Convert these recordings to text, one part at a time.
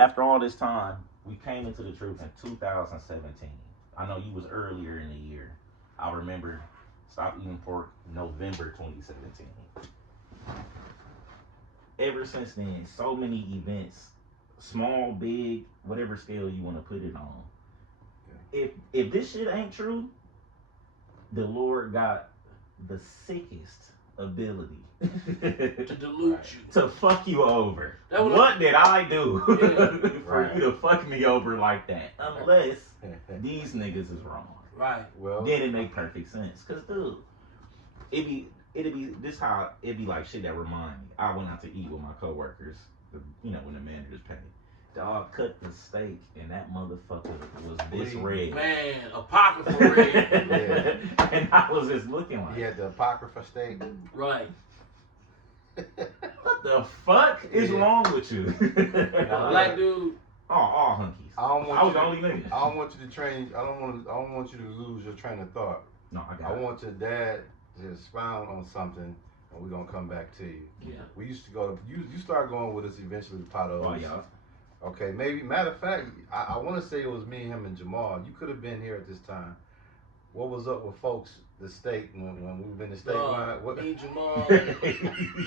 After all this time, we came into the truth in 2017. I know you was earlier in the year. I remember stop eating pork November 2017. Ever since then, so many events, small, big, whatever scale you want to put it on. If this shit ain't true, the Lord got the sickest ability to dilute you, to fuck you over. What did I do for you to fuck me over like that? Unless these niggas is wrong. Right. Well, then it make perfect sense. Cause dude, it'd be this how it'd be like shit that remind me. I went out to eat with my coworkers. You know when the managers pay. Dog cut the steak and that motherfucker was this red. Man, apocryphal red. Yeah. And I was just looking like. He had the apocryphal steak. Right. What the fuck is wrong with you? Black dude. All hunkies. I was the only nigga. I don't want you to train. I don't want you to lose your train of thought. No, I want your dad to expound on something, and we're gonna come back to you. Yeah. We used to go. You start going with us eventually to Patos. Oh yeah. Okay, maybe. Matter of fact, I want to say it was me, him, and Jamal. You could have been here at this time. What was up with folks? The steak when we were in the steak line. What? Me, Jamal.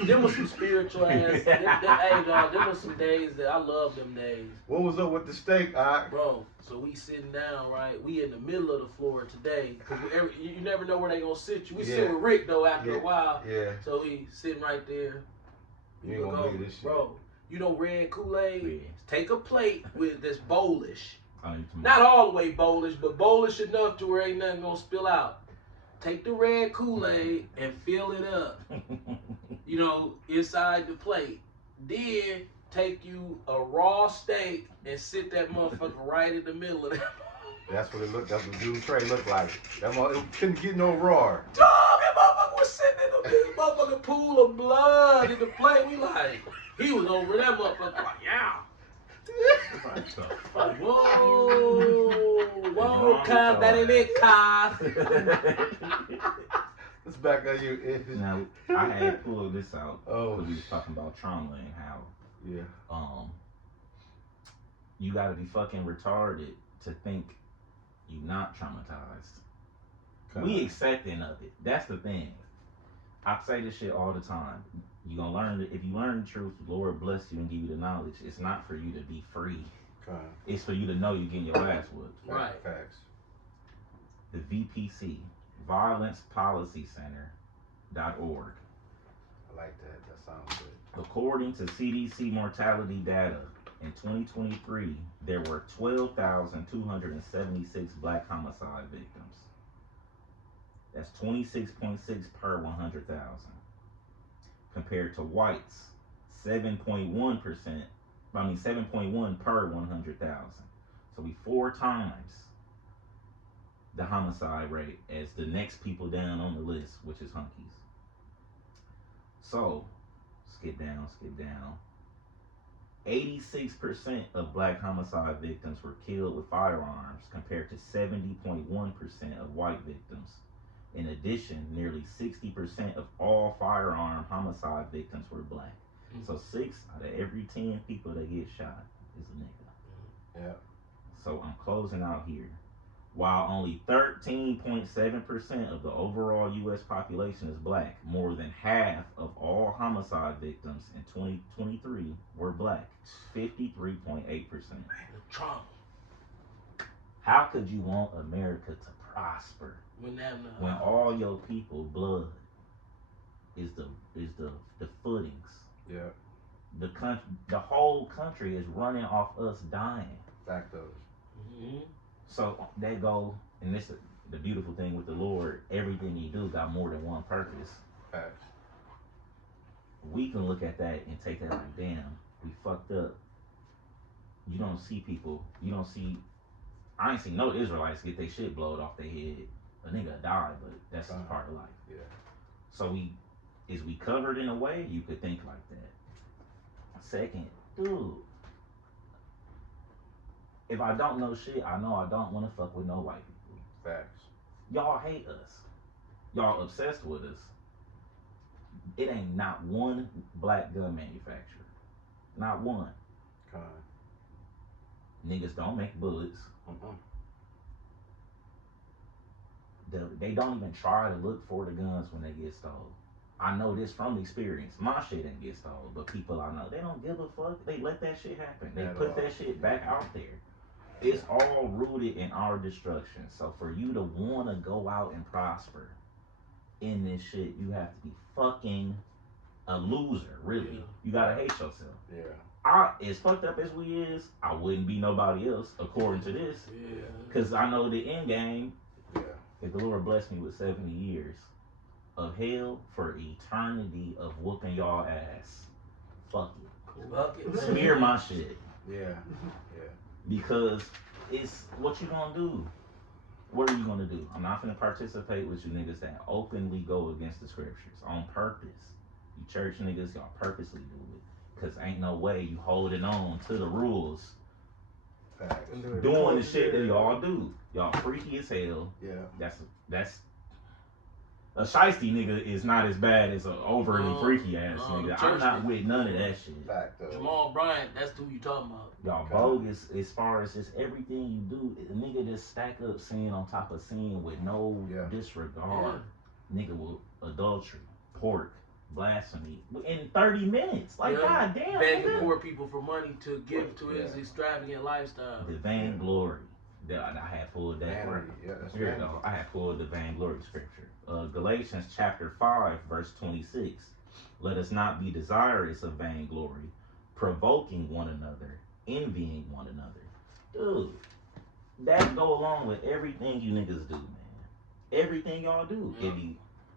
Them was some spiritual ass. Hey, dog. Them was some days that I love. Them days. What was up with the steak, bro? So we sitting down, right? We in the middle of the floor today because you never know where they gonna sit you. We sit with Rick though after a while. Yeah. So he sitting right there. You ain't gonna do this shit, bro. You know red Kool-Aid? Yeah. Take a plate with this bowlish. Not all the way bowlish, but bowlish enough to where ain't nothing gonna spill out. Take the red Kool-Aid and fill it up, you know, inside the plate. Then take you a raw steak and sit that motherfucker right in the middle of that. That's what it looked. That's what Dude Trey looked like. That it couldn't get no roar. Dog, that motherfucker was sitting in the big motherfucking pool of blood in the plate. We like, he was over that motherfucker like, yeah. Whoa, cuz, that ain't it, cuz. Let's back on you. Now, I had pulled this out because we was talking about trauma and how, you gotta be fucking retarded to think you not traumatized. We accepting of it. That's the thing. I say this shit all the time. You gonna learn that if you learn the truth, the Lord bless you and give you the knowledge. It's not for you to be free. It's for you to know you're getting your ass whooped. Right. Facts. The VPC, Violence Policy Center.org. I like that. That sounds good. According to CDC mortality data, in 2023, there were 12,276 black homicide victims. That's 26.6 per 100,000. Compared to whites, 7.1 per 100,000. So we 4 times the homicide rate as the next people down on the list, which is hunkies. So, skip down. 86% of black homicide victims were killed with firearms compared to 70.1% of white victims. In addition, nearly 60% of all firearm homicide victims were black. So 6 out of every 10 people that get shot is a nigga. Yeah. So I'm closing out here. While only 13.7% of the overall U.S. population is black, more than half of all homicide victims in 2023 were black. 53.8%. Trauma. How could you want America to prosper when all your people blood is the footings? Yeah. The whole country is running off us dying. Factos. Mm-hmm. So that go, and this the beautiful thing with the Lord, everything he do got more than one purpose. Facts. We can look at that and take that like, damn, we fucked up. You don't see people, I ain't seen no Israelites get their shit blowed off their head. A nigga died, but that's just part of life. Yeah. So is we covered in a way you could think like that. Second, dude, if I don't know shit, I know I don't want to fuck with no white people. Facts. Y'all hate us. Y'all obsessed with us. It ain't not one black gun manufacturer. Not one. Niggas don't make bullets. They don't even try to look for the guns when they get stolen. I know this from experience. My shit didn't get stolen, but people I know, they don't give a fuck. They let that shit happen. They put that shit back out there. It's all rooted in our destruction. So for you to want to go out and prosper in this shit, you have to be fucking a loser, really. Yeah. You gotta hate yourself. Yeah. As fucked up as we is, I wouldn't be nobody else, according to this. Yeah. Because I know the end game. Yeah. If the Lord blessed me with 70 years of hell for eternity of whooping y'all ass, fuck it. Smear my shit. Yeah. Yeah. Because it's what you gonna do. What are you gonna do? I'm not gonna participate with you niggas that openly go against the scriptures on purpose. You church niggas, y'all purposely do it. Cause ain't no way you holding on to the rules. Doing the shit that y'all do. Y'all freaky as hell. Yeah. That's a shiesty nigga is not as bad as an overly freaky ass nigga. I'm not with none of that shit. Jamal Bryant, that's who you talking about. Y'all bogus as far as just everything you do. A nigga just stack up sin on top of sin with no disregard. Yeah. Nigga with adultery, pork, blasphemy in 30 minutes. Like, goddamn. Begging poor people for money to give to his extravagant lifestyle. The vainglory. I had pulled that. Here you go. I had pulled the vainglory scripture. Galatians chapter 5, verse 26. Let us not be desirous of vainglory, provoking one another, envying one another. Dude, that go along with everything you niggas do, man. Everything y'all do. Yeah.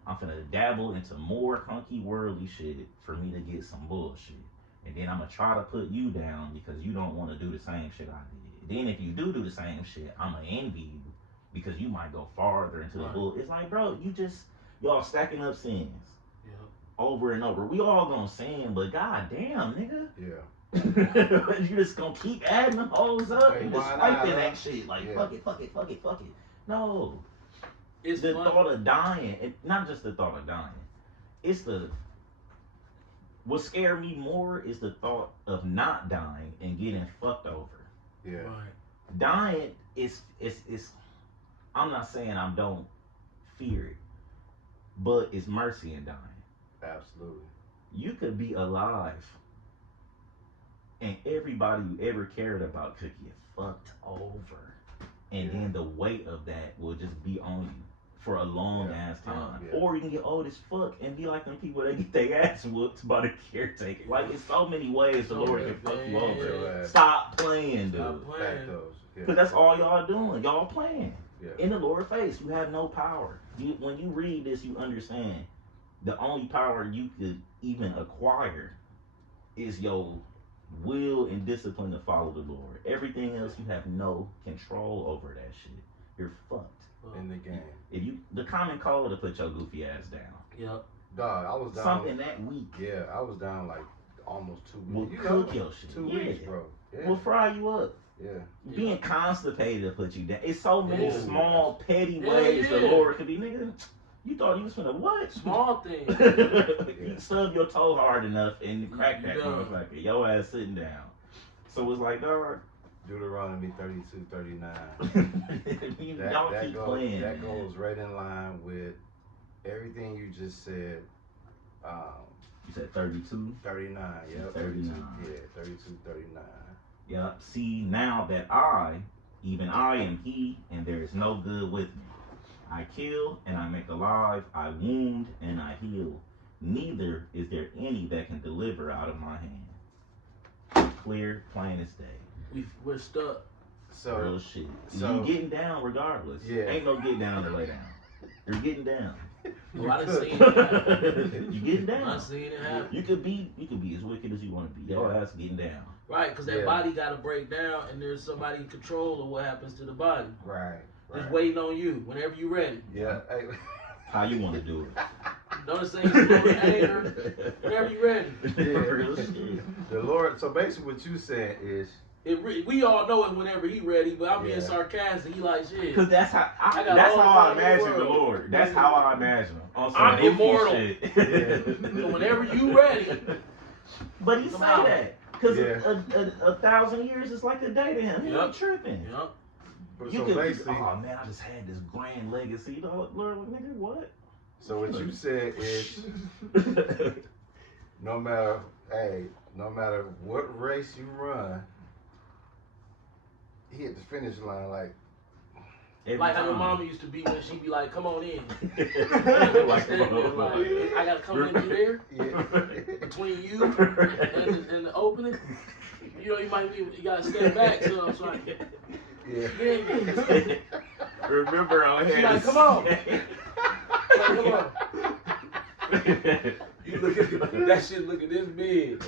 I'm finna dabble into more hunky worldly shit for me to get some bullshit. And then I'm gonna try to put you down because you don't want to do the same shit I did. Then if you do the same shit, I'm gonna envy you because you might go farther into the bull. It's like, bro, y'all stacking up sins over and over. We all gonna sin, but goddamn, nigga. Yeah. You just gonna keep adding them hoes up and just swiping that shit. Like, fuck it. No. It's the thought of dying, and not just the thought of dying. It's what scared me more is the thought of not dying and getting fucked over. Yeah. Right. Dying is I'm not saying I don't fear it, but it's mercy in dying. Absolutely. You could be alive and everybody you ever cared about could get fucked over. And then the weight of that will just be on you for a long ass time. Yeah. Or you can get old as fuck and be like them people that get their ass whooped by the caretaker. Like, it's so many ways the Lord can fuck you over. Stop playing, dude. Stop playing. Because that's all y'all doing. Y'all playing. Yeah. In the Lord's face, you have no power. When you read this, you understand the only power you could even acquire is your will and discipline to follow the Lord. Everything else, you have no control over that shit. You're fucked. In the game. If the common cold to put your goofy ass down. Yep. Dog, I was down. Something that week. Yeah, I was down like almost 2 weeks. Will cook your shit. 2 weeks, bro. Yeah. Will fry you up. Yeah. Being constipated to put you down. It's so many small, petty ways the Lord could be, nigga. You thought you was finna what? Small things. You stub your toe hard enough and crack that motherfucker. Your ass sitting down. So it's like, dog. Deuteronomy 32:39. Y'all keep playing. That goes right in line with everything you just said. You said 32? 39, yeah. 39. Yeah, 32:39. Yep. See, now that even I am he, and there is no good with me. I kill and I make alive, I wound and I heal. Neither is there any that can deliver out of my hand. Clear, plain as day. We're stuck. So real shit. You getting down regardless. Yeah. Ain't no get down to lay down. You're getting down. Well, I done seen it happen. You getting down. I seen it happen. You could be as wicked as you want to be. Your ass getting down. Right, because that body got to break down, and there's somebody in control of what happens to the body. Right. Just waiting on you whenever you're ready. Yeah. How you want to do it? Notice saying whenever you're ready. Yeah. The Lord. So basically, what you saying is. We all know it whenever he ready, but I'm being sarcastic. He like shit. Cause that's how I imagine the Lord. That's how I imagine him. I'm immortal. So whenever you ready. But he say that. Because 1,000 years is like a day to him. He ain't tripping. Yep. But You so could, basically, oh man, I just had this grand legacy. Lord, nigga, what? so what you said is, no matter what race you run, he hit the finish line like how your mama used to be when she be like, "Come on in." Like, I gotta come in through there. yeah. Between you and the opening. You know, you gotta step back so I can. Yeah. Remember, I had. She's like, come on. Come on. You look at that shit. Look at this big.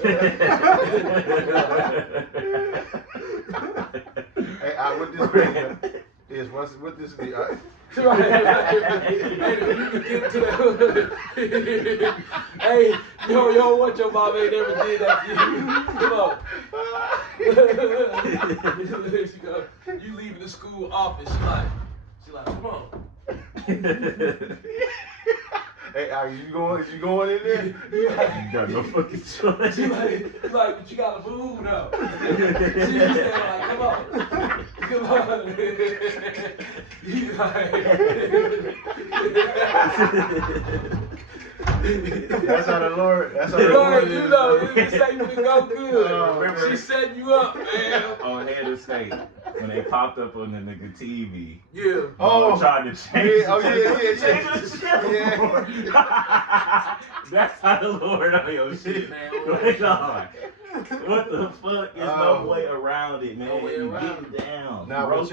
Hey, what this mean is what this mean? Right. Hey, you can get to that. Hey, yo, what your mom ain't never did that to you. Come on. She go, you leaving the school office. She like, come on. Hey, is you going in there? You got no fucking choice. She like, but you gotta move though. She just like, come on. Come on. You like, That's how the Lord. you know, it's Satan to go good. Remember, she setting you up, man. On Head of State, when they popped up on the nigga TV. Yeah. Trying to change. Change the shit. Yeah. That's how the Lord on your shit, man. What the fuck? There's no way around it, man. No way you around get down. Now, what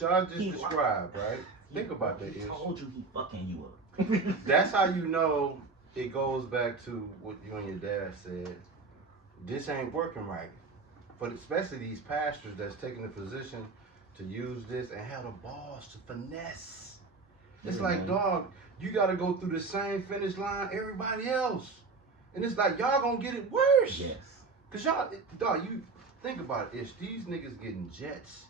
y'all just described, right? Think about that. He told you he fucking you up. That's how you know it goes back to what you and your dad said. This ain't working right. But especially these pastors that's taking the position to use this and have the balls to finesse. It's like, dog, you got to go through the same finish line everybody else. And it's like, y'all gonna get it worse. Yes. Because y'all, dog, you think about it. If these niggas getting jets,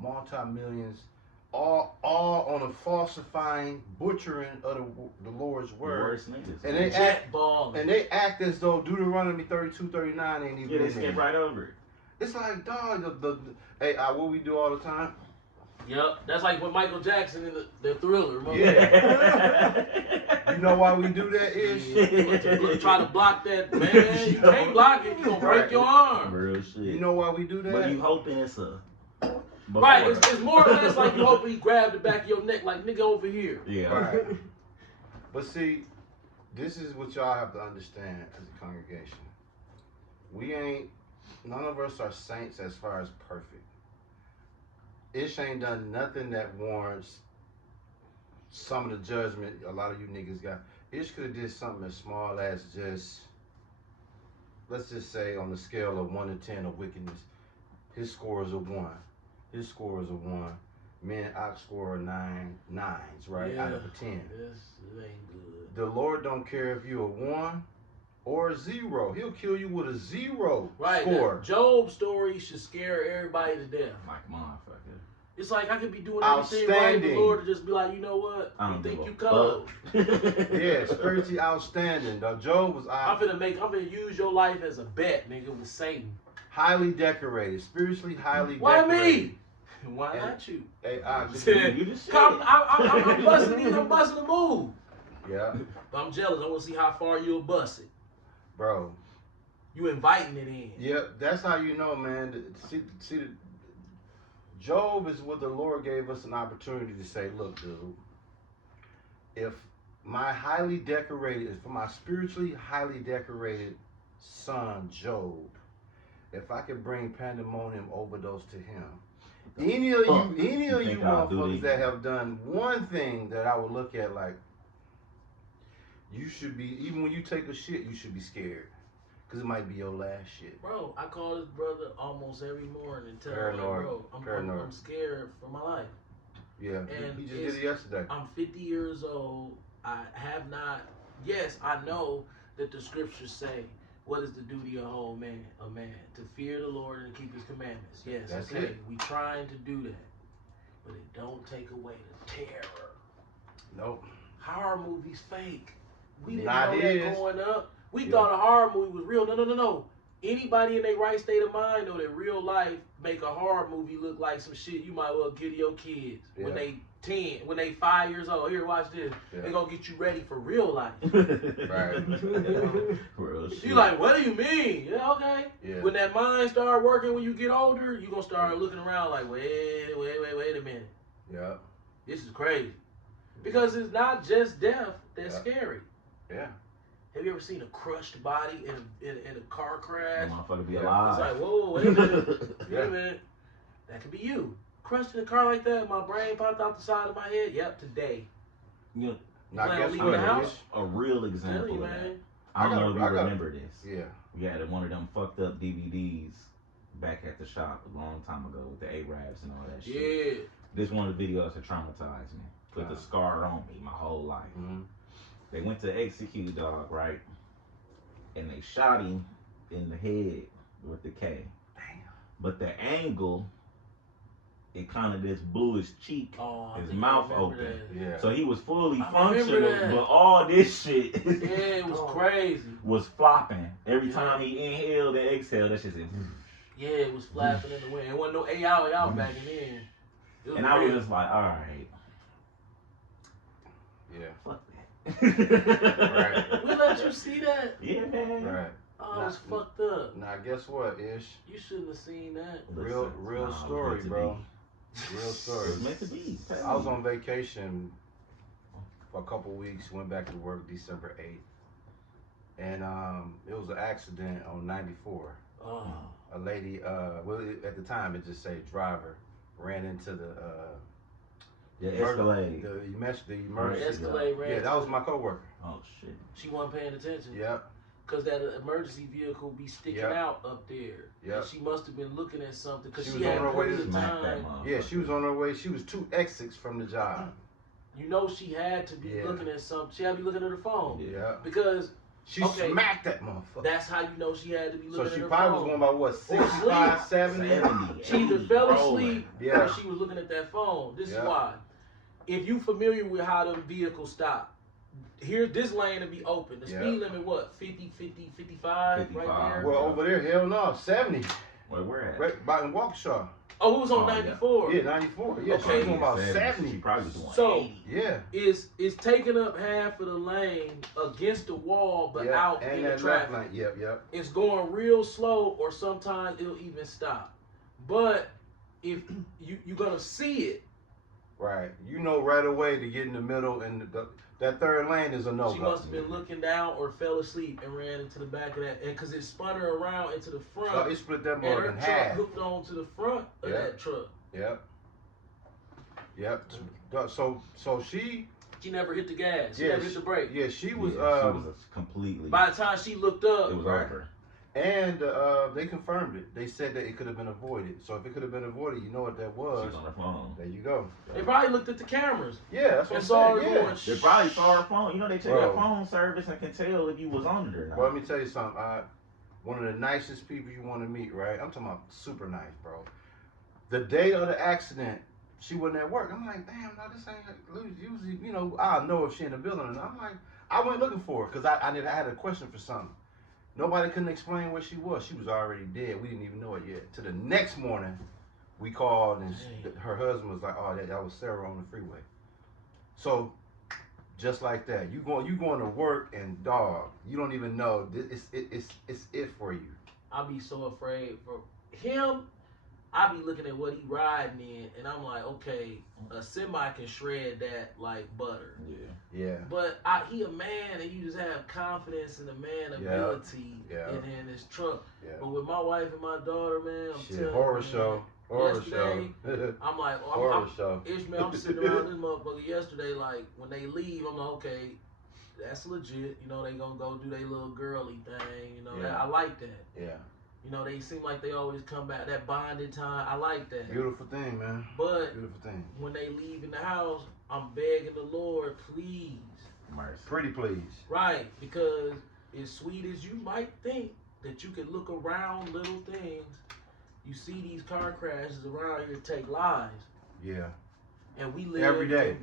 multi-millions, all on a falsifying, butchering of the Lord's word. And they act as though Deuteronomy 32:39 ain't even in there. Skip right over it. It's like, dog, what we do all the time. Yep, that's like with Michael Jackson in the Thriller. Remember? Yeah. You know why we do that is? Try to block that, man. You can't block it. You gonna break your arm. Real shit. You know why we do that? But you hoping it's right, it's more or less like you hoping he grabbed the back of your neck, like nigga over here. Yeah. Right. But see, this is what y'all have to understand as a congregation. None of us are saints as far as perfect. Ish ain't done nothing that warrants some of the judgment a lot of you niggas got. Ish could have did something as small as just, let's just say on the scale of 1 to 10 of wickedness, his score is a 1. His score is a 1. Me and Ox score 9 nines, right? Yeah, out of a 10. It ain't good. The Lord don't care if you a 1 or a 0. He'll kill you with a 0 score. Job's story should scare everybody to death. Like motherfucker. It's like I could be doing everything right, the Lord to just be like, you know what? You think you cold? Yeah, spiritually outstanding. Job was. I'm finna use your life as a bet, nigga, with Satan. Highly decorated, spiritually highly Why decorated. Why me? Why not you? Hey, I'm busting the move. Yeah. But I'm jealous. I want to see how far you'll bust it. Bro. You inviting it in. Yeah, that's how you know, man. See, Job is what the Lord gave us an opportunity to say, look, dude, if my spiritually highly decorated son, Job, if I could bring pandemonium overdose to him, any of you motherfuckers that have done one thing that I would look at like, you should be, even when you take a shit, you should be scared. Because it might be your last shit. Bro, I call this brother almost every morning and tell him, bro, I'm scared for my life. Yeah, and he just did it yesterday. I'm 50 years old. I have not, yes, I know that the scriptures say, what is the duty of a man? To fear the Lord and keep his commandments. Yes, that's okay, it. We trying to do that. But it don't take away the terror. Nope. Horror movies fake. We didn't know that growing up. We thought a horror movie was real. No. anybody in their right state of mind know that real life make a horror movie look like some shit you might well give to your kids when they 10, when they 5 years old. Here, watch this. They gonna get you ready for real life. Right. Real shit. You like, what do you mean? Yeah, okay. Yeah. When that mind start working when you get older, you gonna start looking around like, wait a minute. Yeah. This is crazy. Because it's not just death that's scary. Yeah. Have you ever seen a crushed body in a car crash? That motherfucker be alive. It's like, whoa, wait a minute. Wait a minute. That could be you. Crushed in a car like that, my brain popped out the side of my head. Yep, today. You know, Now, Plan on guess leaving what? the house? a real example Tell you, of that. man. I don't know if you I got- remember this. Yeah. We had one of them fucked up DVDs back at the shop a long time ago with the Arabs and all that shit. Yeah. This one of the videos that traumatized me. Put the scar on me my whole life. Mm-hmm. They went to execute dog, right? And they shot him in the head with the K. Damn. But the angle, it kind of just blew his cheek, Oh, I his think I mouth remember open. that. Yeah. So he was fully I remember functional, that. but all this shit Yeah, it was crazy. was flopping. Every Yeah. time he inhaled and exhaled, that shit said. Yeah, it was flapping in the wind. It wasn't no out back then. It was And I was real. just like, all right, Yeah. fuck that. Right. We let you see that? Yeah, man. Right. Oh, it was fucked up. Now, guess what, Ish? You shouldn't have seen that. Real story, bro. Real story. It's meant to be. I was on vacation for a couple weeks. Went back to work December 8th, and it was an accident on 94. Oh. A lady, at the time it just said driver, ran into the Escalade. The emergency. Escalade ran. Yeah, that was my coworker. Oh shit. She wasn't paying attention. Yep. Because that emergency vehicle be sticking out up there. Yep. And she must have been looking at something because She she was had on her way plenty to of smack that time. motherfucker. Yeah, she was on her way. She was 2 exits from the job. You know she had to be looking at something. She had to be looking at her phone. Yeah. Because She Okay. smacked that motherfucker. that's how you know she had to be So looking she at her probably phone. was going about what, 65, 70? 70. She either fell Rolling. asleep Yeah. or she was looking at that phone. This Yeah. is why. If you familiar with how them vehicles stop, here this lane will be open. The Yeah. speed limit, what, 50, 55, right 55. there? Well, over there, hell no, 70. Where we're at? Right by in Waukesha. Oh, it was on Oh, yeah. 94. Yeah, 94. Yeah, Okay. she was going about 70. She probably was doing So- 80. Yeah. It's taking up half of the lane against the wall, but Yeah, out and in the that traffic. left lane. Yep. It's going real slow, or sometimes it'll even stop. But if you're gonna see it, Right. You know right away to get in the middle, and that third lane is a no-go. she must have been looking down or fell asleep and ran into the back of that, and because it spun her around into the front, So it split that and mother her in truck half. hooked on to the front of Yeah. that truck. Yep. So she She never hit the gas. She Yeah, never hit the brake. yeah, she was She was completely. By the time she looked up, it was Right. over. and they confirmed it. They said that it could have been avoided. So if it could have been avoided, you know what that She was. was on her phone. There you go. they probably looked at the cameras Yeah, that's what and I'm saw her saying. Yeah. going. They probably saw her phone. You know they check Bro. their phone service and can tell if you was on it or not. Well, let me tell you something. One of the nicest people you want to meet, right? I'm talking about super nice, bro. The day of the accident, she wasn't at work. I'm like, damn, no, this ain't. Usually, you know, I'll know if she in the building or not. I'm like, I went looking for her because I had a question for something. Nobody couldn't explain where she was. She was already dead. We didn't even know it yet. To the next morning, we called and her husband was like, "Oh, that was Sarah on the freeway." So, just like that, you going to work and dog, you don't even know. It's it for you. I'll be so afraid for him. I be looking at what he riding in, and I'm like, okay, a semi can shred that like butter. Yeah. Yeah. But he a man, and you just have confidence in the man ability in his truck. Yeah. But with my wife and my daughter, man, I'm Shit, telling horror you, show. man, Horror yesterday, show. I'm like, Horror show. Ishmael, I'm sitting around this motherfucker yesterday, like, when they leave, I'm like, okay, that's legit. You know, they gonna go do their little girly thing. You know, Yeah. I like that. Yeah. You know, they seem like they always come back. That bonding time, I like that. Beautiful thing, man. But Beautiful thing. when they leave in the house, I'm begging the Lord, please. Mercy. Pretty please. Right, because as sweet as you might think that you can look around little things, you see these car crashes around here take lives. Yeah. And we live Every day.